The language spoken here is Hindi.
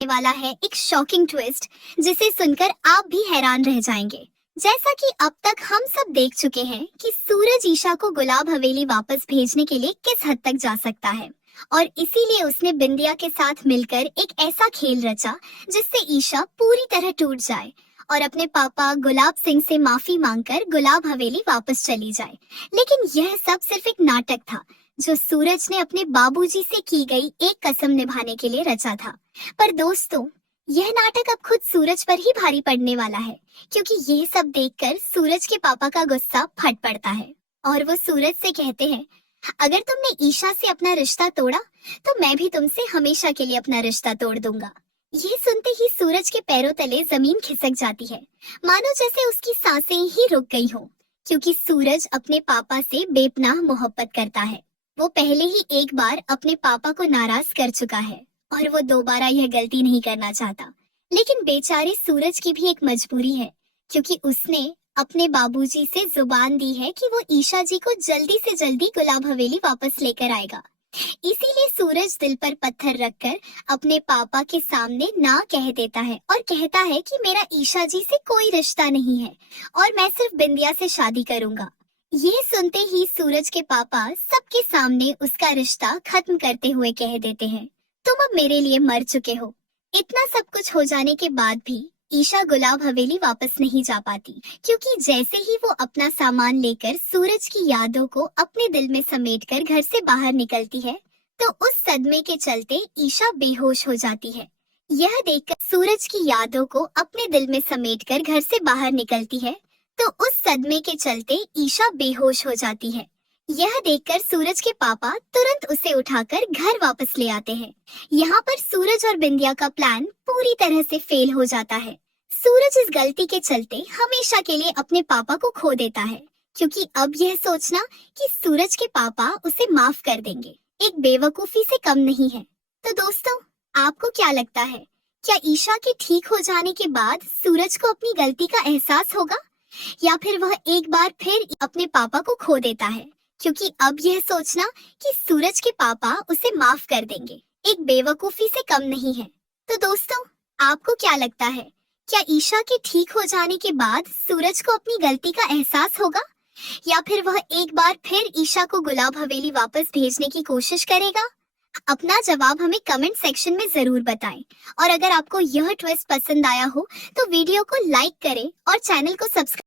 वाला है एक शॉकिंग ट्विस्ट जिसे सुनकर आप भी हैरान रह जाएंगे। जैसा कि अब तक हम सब देख चुके हैं कि सूरज ईशा को गुलाब हवेली वापस भेजने के लिए किस हद तक जा सकता है और इसीलिए उसने बिंदिया के साथ मिलकर एक ऐसा खेल रचा जिससे ईशा पूरी तरह टूट जाए और अपने पापा गुलाब सिंह से माफी मांगकर गुलाब हवेली वापस चली जाए। लेकिन यह सब सिर्फ एक नाटक था जो सूरज ने अपने बाबूजी से की गई एक कसम निभाने के लिए रचा था। पर दोस्तों, यह नाटक अब खुद सूरज पर ही भारी पड़ने वाला है, क्योंकि ये सब देखकर सूरज के पापा का गुस्सा फट पड़ता है और वो सूरज से कहते हैं, अगर तुमने ईशा से अपना रिश्ता तोड़ा तो मैं भी तुमसे हमेशा के लिए अपना रिश्ता तोड़ दूंगा। ये सुनते ही सूरज के पैरों तले जमीन खिसक जाती है, मानो जैसे उसकी सांसें ही रुक गई हों, क्योंकि सूरज अपने पापा से बेपनाह मोहब्बत करता है। वो पहले ही एक बार अपने पापा को नाराज कर चुका है और वो दोबारा यह गलती नहीं करना चाहता। लेकिन बेचारे सूरज की भी एक मजबूरी है, क्योंकि उसने अपने बाबूजी से जुबान दी है कि वो ईशा जी को जल्दी से जल्दी गुलाब हवेली वापस लेकर आएगा। इसीलिए सूरज दिल पर पत्थर रखकर अपने पापा के सामने ना कह देता है और कहता है कि मेरा ईशा जी से कोई रिश्ता नहीं है और मैं सिर्फ बिंदिया से शादी करूंगा। ये सुनते ही सूरज के पापा सबके सामने उसका रिश्ता खत्म करते हुए कह देते हैं, तुम अब मेरे लिए मर चुके हो। इतना सब कुछ हो जाने के बाद भी ईशा गुलाब हवेली वापस नहीं जा पाती, क्योंकि जैसे ही वो अपना सामान लेकर सूरज की यादों को अपने दिल में समेटकर घर से बाहर निकलती है तो उस सदमे के चलते ईशा बेहोश हो जाती है। यह देखकर सूरज की यादों को अपने दिल में समेटकर घर से बाहर निकलती है तो उस सदमे के चलते ईशा बेहोश हो जाती है। यह देखकर सूरज के पापा तुरंत उसे उठाकर घर वापस ले आते हैं। यहाँ पर सूरज और बिंदिया का प्लान पूरी तरह से फेल हो जाता है। सूरज इस गलती के चलते हमेशा के लिए अपने पापा को खो देता है, क्योंकि अब यह सोचना कि सूरज के पापा उसे माफ कर देंगे एक बेवकूफी से कम नहीं है। तो दोस्तों, आपको क्या लगता है, क्या ईशा के ठीक हो जाने के बाद सूरज को अपनी गलती का एहसास होगा, या फिर वह एक बार फिर अपने पापा को खो देता है, क्योंकि अब यह सोचना कि सूरज के पापा उसे माफ कर देंगे एक बेवकूफी से कम नहीं है। तो दोस्तों, आपको क्या लगता है, क्या ईशा के ठीक हो जाने के बाद सूरज को अपनी गलती का एहसास होगा, या फिर वह एक बार फिर ईशा को गुलाब हवेली वापस भेजने की कोशिश करेगा? अपना जवाब हमें कमेंट सेक्शन में जरूर बताएं। और अगर आपको यह ट्विस्ट पसंद आया हो तो वीडियो को लाइक करें और चैनल को सब्सक्राइब